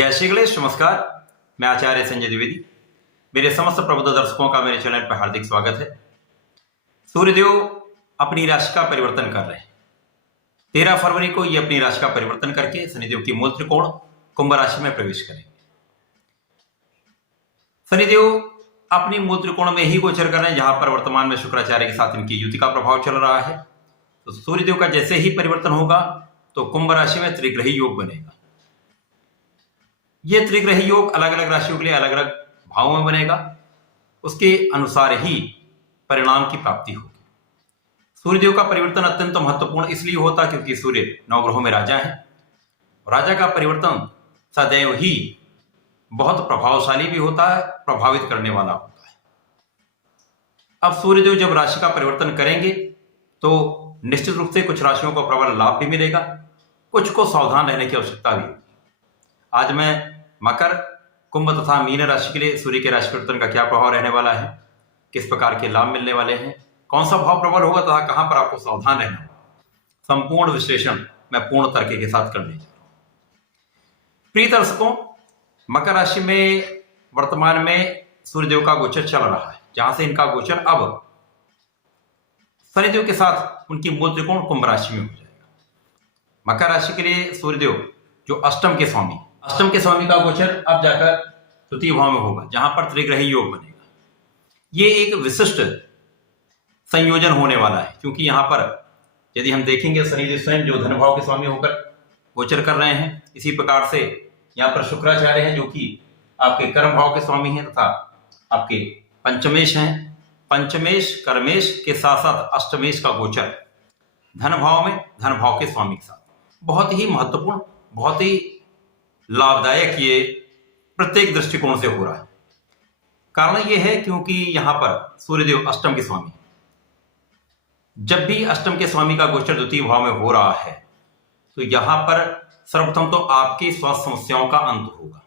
जय श्री गणेश। नमस्कार, मैं आचार्य संजय द्विवेदी। मेरे समस्त प्रबुद्ध दर्शकों का मेरे चैनल पर हार्दिक स्वागत है। सूर्यदेव अपनी राशि का परिवर्तन कर रहे हैं। 13 फरवरी को ये अपनी राशि का परिवर्तन करके शनिदेव की मूल त्रिकोण कुंभ राशि में प्रवेश करेंगे। शनिदेव अपनी मूल त्रिकोण में ही गोचर कर रहे हैं, जहां पर वर्तमान में शुक्राचार्य के साथ इनकी युति का प्रभाव चल रहा है। तो सूर्यदेव का जैसे ही परिवर्तन होगा तो कुंभ राशि में त्रिग्रही योग बनेगा। ये त्रिग्रही योग अलग अलग राशियों के लिए अलग अलग भावों में बनेगा, उसके अनुसार ही परिणाम की प्राप्ति होगी। सूर्यदेव का परिवर्तन अत्यंत महत्वपूर्ण इसलिए होता है क्योंकि सूर्य नवग्रहों में राजा है। राजा का परिवर्तन सदैव ही बहुत प्रभावशाली भी होता है, प्रभावित करने वाला होता है। अब सूर्यदेव जब राशि का परिवर्तन करेंगे तो निश्चित रूप से कुछ राशियों को प्रबल लाभ भी मिलेगा, कुछ को सावधान रहने की आवश्यकता भी होगी। आज मैं मकर, कुंभ तथा मीन राशि के लिए सूर्य के राशि परिवर्तन का क्या प्रभाव रहने वाला है, किस प्रकार के लाभ मिलने वाले हैं, कौन सा भाव प्रबल होगा तथा कहां पर आपको सावधान रहना होगा, संपूर्ण विश्लेषण मैं पूर्ण तर्क के साथ करने जा रहा हूं। प्रिय दर्शकों, मकर राशि में वर्तमान में सूर्यदेव का गोचर चल रहा है, जहां से इनका गोचर अब शनिदेव के साथ उनकी मूल त्रिकोण कुंभ राशि में हो जाएगा। मकर राशि के लिए सूर्यदेव जो अष्टम के स्वामी का गोचर अब जाकर तृतीय भाव में होगा, जहां पर त्रिग्रही योग बनेगा। ये एक विशिष्ट संयोजन होने वाला है, क्योंकि यहां पर यदि हम देखेंगे शनिदेव स्वयं जो धन भाव के स्वामी होकर गोचर कर रहे हैं, इसी प्रकार से यहां पर शुक्राचार्य हैं जो कि आपके कर्म भाव के स्वामी हैं तथा आपके पंचमेश हैं। पंचमेश कर्मेश के साथ साथ अष्टमेश का गोचर धन भाव में धन भाव के स्वामी के साथ बहुत ही महत्वपूर्ण, बहुत ही लाभदायक ये प्रत्येक दृष्टिकोण से हो रहा है। कारण यह है क्योंकि यहां पर सूर्यदेव अष्टम के स्वामी, जब भी अष्टम के स्वामी का गोचर द्वितीय भाव में हो रहा है तो यहां पर सर्वप्रथम तो आपकी स्वास्थ्य समस्याओं का अंत होगा।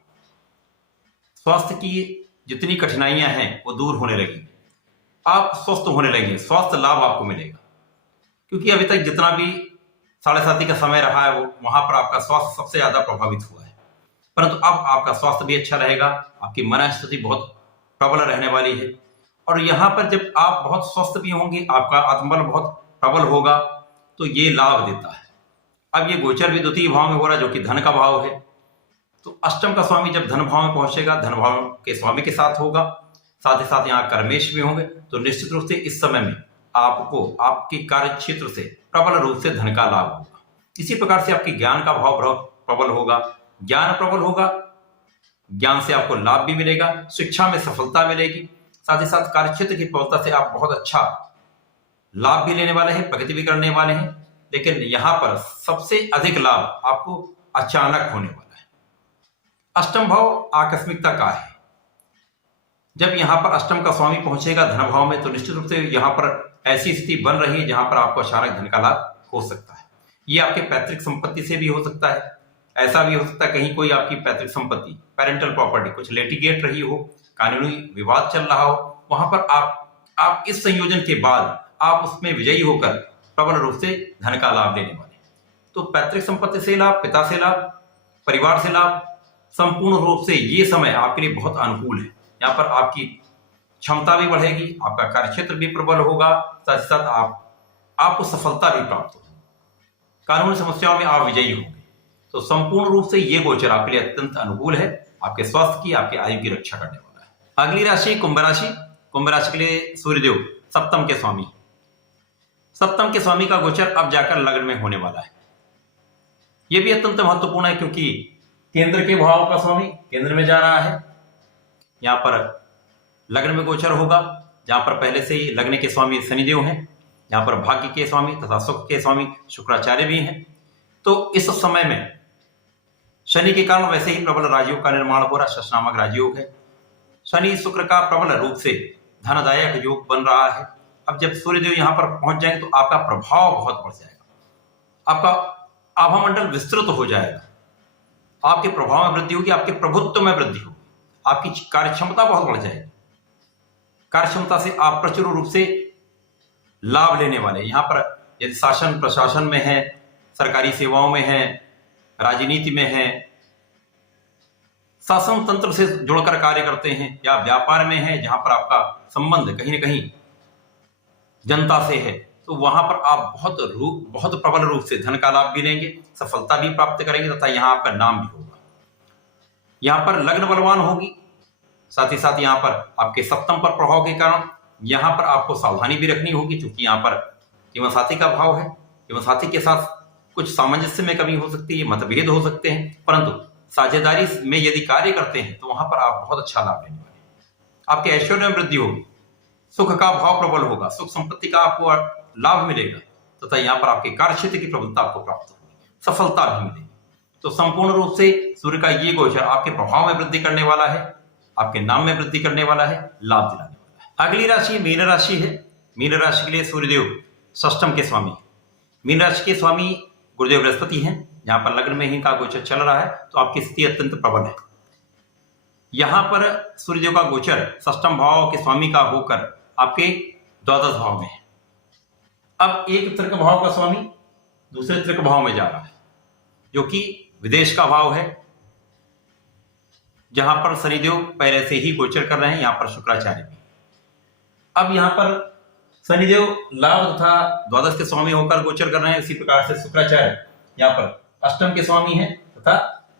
स्वास्थ्य की जितनी कठिनाइयां हैं वो दूर होने लगेंगी, आप स्वस्थ होने लगेंगे, स्वास्थ्य लाभ आपको मिलेगा। क्योंकि अभी तक जितना भी 7.5 का समय रहा है वो वहां पर आपका स्वास्थ्य सबसे ज्यादा प्रभावित हुआ है, परंतु अब आपका स्वास्थ्य भी अच्छा रहेगा, आपकी मन स्थिति बहुत प्रबल रहने वाली है। और यहाँ पर जब आप बहुत स्वस्थ भी होंगे, आपका आत्मबल बहुत प्रबल होगा, तो ये लाभ देता है। अब ये गोचर भी द्वितीय भाव में हो रहा है जो कि धन का भाव है, तो अष्टम का स्वामी जब धन भाव में पहुंचेगा, धन भाव के स्वामी के साथ होगा, साथ ही साथ यहाँ कर्मेश भी होंगे, तो निश्चित रूप से इस समय में आपको आपके कार्य क्षेत्र से प्रबल रूप से धन का लाभ होगा। इसी प्रकार से आपकी ज्ञान का भाव प्रबल होगा, ज्ञान प्रबल होगा, ज्ञान से आपको लाभ भी मिलेगा, शिक्षा में सफलता मिलेगी, साथ ही साथ कार्य क्षेत्र की प्रबलता से आप बहुत अच्छा लाभ भी लेने वाले हैं, प्रगति भी करने वाले हैं। लेकिन यहां पर सबसे अधिक लाभ आपको अचानक होने वाला है। अष्टम भाव आकस्मिकता का है। जब यहां पर अष्टम का स्वामी पहुंचेगा धन भाव में तो निश्चित रूप से यहां पर ऐसी स्थिति बन रही है जहां पर आपको अचानक धन का लाभ हो सकता है। ये आपके पैतृक संपत्ति से भी हो सकता है, ऐसा भी हो सकता है कहीं कोई आपकी पैतृक संपत्ति, पेरेंटल प्रॉपर्टी कुछ लिटिगेट रही हो, कानूनी विवाद चल रहा हो, वहां पर आप इस संयोजन के बाद आप उसमें विजयी होकर प्रबल रूप से धन का लाभ लेने वाले। तो पैतृक संपत्ति से लाभ, पिता से लाभ, परिवार से लाभ, संपूर्ण रूप से ये समय आपके लिए बहुत अनुकूल है। यहाँ पर आपकी क्षमता भी बढ़ेगी, आपका कार्यक्षेत्र भी प्रबल होगा, साथ ही साथ आपको सफलता भी प्राप्त होगी, कानूनी समस्याओं में आप विजयी होंगे। तो संपूर्ण रूप से ये गोचर आपके लिए अत्यंत अनुकूल है, आपके स्वास्थ्य की, आपके आयु की रक्षा करने वाला है। अगली राशि कुंभ राशि। कुंभ राशि के लिए सूर्यदेव सप्तम के स्वामी, सप्तम के स्वामी का गोचर अब जाकर लग्न में होने वाला है। यह भी अत्यंत महत्वपूर्ण है क्योंकि केंद्र के भाव का स्वामी केंद्र में जा रहा है। यहां पर लग्न में गोचर होगा, जहां पर पहले से ही लग्न के स्वामी शनिदेव हैं, यहां पर भाग्य के स्वामी तथा सुख के स्वामी शुक्राचार्य भी हैं। तो इस समय में शनि के कारण वैसे ही प्रबल राजयोग का निर्माण हो रहा, शश नामक राजयोग है। शनि शुक्र का प्रबल रूप से धनदायक योग बन रहा है। अब जब सूर्यदेव यहां पर पहुंच जाएंगे तो आपका प्रभाव बहुत बढ़ जाएगा, आपका आभामंडल विस्तृत हो जाएगा, आपके प्रभाव में वृद्धि होगी, आपके प्रभुत्व में वृद्धि होगी, आपकी कार्य क्षमता बहुत बढ़ जाएगी। कार्य क्षमता से आप प्रचुर रूप से लाभ लेने वाले। यहां पर यदि शासन प्रशासन में है, सरकारी सेवाओं में है, राजनीति में है, शासन तंत्र से जुड़कर कार्य करते हैं या व्यापार में है जहां पर आपका संबंध कहीं ना कहीं जनता से है, तो वहां पर आप बहुत प्रबल रूप से धन का लाभ भी लेंगे, सफलता भी प्राप्त करेंगे तथा यहाँ आपका नाम भी होगा। यहाँ पर लग्न बलवान होगी, साथ ही साथ यहाँ पर आपके सप्तम पर प्रभाव के कारण यहाँ पर आपको सावधानी भी रखनी होगी, क्योंकि यहाँ पर जीवन साथी का भाव है। जीवन साथी के साथ कुछ सामंजस्य में कमी हो सकती है, मतभेद हो सकते हैं, परंतु साझेदारी में यदि कार्य करते हैं तो वहां पर आप बहुत अच्छा लाभ लेने वाले हैं। आपके ऐश्वर्य में वृद्धि होगी, सुख का भाव प्रबल होगा, सुख संपत्ति का आपको लाभ मिलेगा तथा यहाँ पर आपके कार्य क्षेत्र की प्रबलता आपको प्राप्त होगी, सफलता भी मिलेगी। तो संपूर्ण रूप से सूर्य का ये गोचर आपके प्रभाव में वृद्धि करने वाला है, आपके नाम में वृद्धि करने वाला है, लाभ दिलाने वाला है। अगली राशि मीन राशि है। मीन राशि के लिए सूर्यदेव षष्टम के स्वामी, मीन राशि के स्वामी गुरुदेव बृहस्पति हैं। यहाँ पर लग्न में ही का गोचर चल रहा है, तो आपकी स्थिति अत्यंत प्रबल है। यहाँ पर सूर्यदेव का गोचर षष्टम भाव के स्वामी का होकर आपके द्वादश भाव में है। अब एक तृक भाव का स्वामी दूसरे तृक भाव में जा रहा है, जो कि विदेश का भाव है, जहां पर शनिदेव पहले से ही गोचर कर रहे हैं, यहाँ पर शुक्राचार्य भी। अब यहाँ पर शनिदेव लाभ तथा द्वादश के स्वामी होकर गोचर कर रहे हैं, इसी प्रकार से शुक्राचार्य यहाँ पर अष्टम के स्वामी है तथा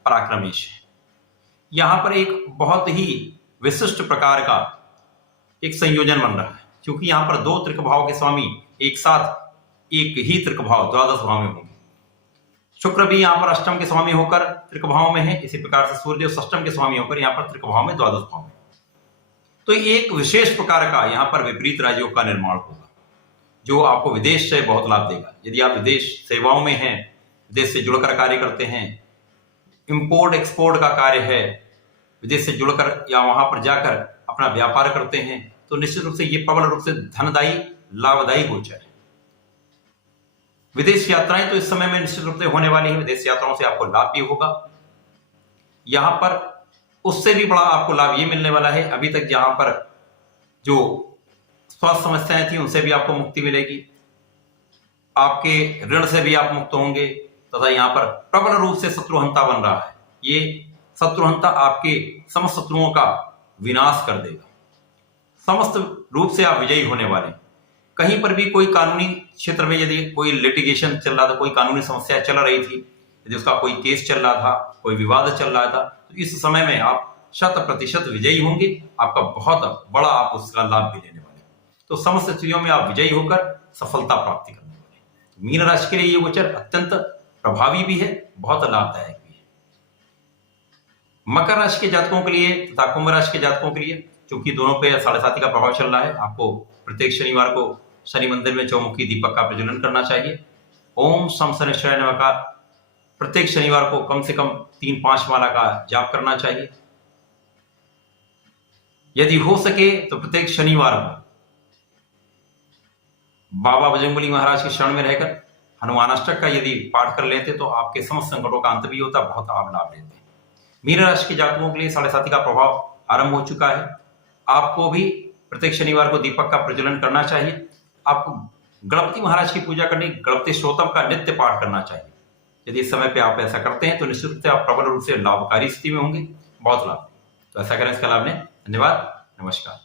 पराक्रमेश है। यहाँ पर एक बहुत ही विशिष्ट प्रकार का एक संयोजन बन रहा है, क्योंकि यहाँ पर दो तृक भाव के स्वामी एक साथ एक ही तृक भाव द्वादश भाव में होंगे। शुक्र भी यहाँ पर अष्टम के स्वामी होकर तृक भाव में है, इसी प्रकार से सूर्यदेव षष्टम के स्वामी होकर यहाँ पर तृक भाव में द्वादश भाव में। तो एक विशेष प्रकार का यहाँ पर विपरीत राजयोग का निर्माण होगा, जो आपको विदेश से बहुत लाभ देगा। यदि आप विदेश सेवाओं में हैं, विदेश से जुड़कर कार्य करते हैं, इंपोर्ट एक्सपोर्ट का कार्य है, विदेश से जुड़कर या वहां पर जाकर अपना व्यापार करते हैं, तो निश्चित रूप से ये प्रबल रूप से धनदायी लाभदायी गोचर है। विदेश यात्राएं तो इस समय में निश्चित रूप से होने वाली है, विदेश यात्राओं से आपको लाभ भी होगा। यहां पर उससे भी बड़ा आपको लाभ ये मिलने वाला है, अभी तक जहां पर जो स्वास्थ्य समस्याएं थी उनसे भी आपको मुक्ति मिलेगी, आपके ऋण से भी आप मुक्त होंगे तथा यहाँ पर प्रबल रूप से शत्रुहंता बन रहा है। ये शत्रुहंता आपके समस्त शत्रुओं का विनाश कर देगा, समस्त रूप से आप विजयी होने वाले हैं। कहीं पर भी कोई कानूनी क्षेत्र में यदि कोई लिटिगेशन चल रहा था, कोई कानूनी समस्या चल रही थी, यदि उसका कोई केस चल रहा था, कोई विवाद चल रहा था, तो इस समय में आप 100% विजयी होंगे, आपका बहुत बड़ा आप उसका लाभ भी लेने वाले हैं। तो समस्त चीजों में आप विजयी होकर सफलता प्राप्ति करने वाले हैं। मीन राशि के लिए ये गोचर अत्यंत प्रभावी भी है, बहुत लाभदायक भी है। मकर राशि के जातकों के लिए तथा कुंभ राशि के जातकों के लिए, क्योंकि दोनों पे 7.5 का प्रभाव चल रहा है, आपको प्रत्येक शनिवार को शनि मंदिर में चौमुखी दीपक का प्रज्वलन करना चाहिए। ओम शम शनिश्चराय नमः का प्रत्येक शनिवार को कम से कम 3-5 माला का जाप करना चाहिए। यदि हो सके तो प्रत्येक शनिवार को बाबा बजरंगबली महाराज के शरण में रहकर हनुमानाष्टक का यदि पाठ कर लेते तो आपके समस्त संकटों का अंत भी होता, बहुत आप लाभ लेते हैं। मीन राशि के जातकों के लिए 7.5 का प्रभाव आरंभ हो चुका है। आपको भी प्रत्येक शनिवार को दीपक का प्रज्वलन करना चाहिए। आपको गणपति महाराज की पूजा करनी, गणपति स्तोत्रम का नित्य पाठ करना चाहिए। यदि इस समय पे आप ऐसा करते हैं तो निश्चित रूप से आप प्रबल रूप से लाभकारी स्थिति में होंगे, बहुत लाभ। तो ऐसा करें, इसका लाभ लें। धन्यवाद, नमस्कार।